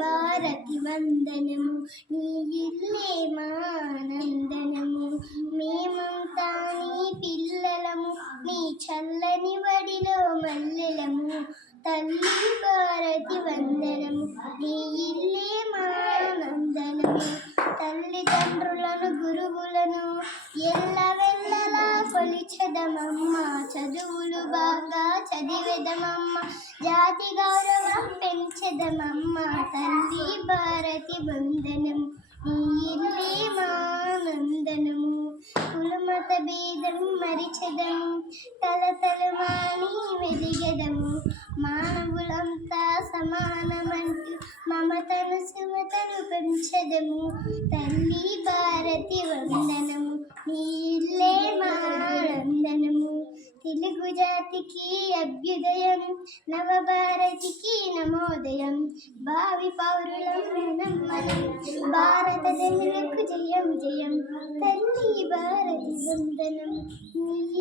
భారతి వందనము, నీ ఇల్లే మానందనము. మేమంతా నీ పిల్లలము, నీ చల్లని వడిలో మల్లెలము. తల్లి భారతి వందనము, నీ ఇల్లే మానందనము. తల్లిదండ్రులను గురువులను ఎల్లవెల్లలా కొలిచెదమమ్మ. చదువులు బాగా చదివెదమమ్మ, జాతి గౌరవం పెంచెదమమ్మ. తల్లి భారతి వందనము, నీ ఇల్లే మానందనము. కులమత భేదం మరిచెదము, తలతలమాని వెలిగెదము. మానవులంతా సమానమంటూ మమతను సుమతను పెంచెదము. తల్లి భారతి వందనము, నీ ఇల్లే మానందనము. తెలుగు జాతికి అభ్యుదయం, నవభారతికి నమోదయం. భావి పౌరులం మనం, భారత జనులకు జయం జయం. తల్లి భారతి వందనం, నీ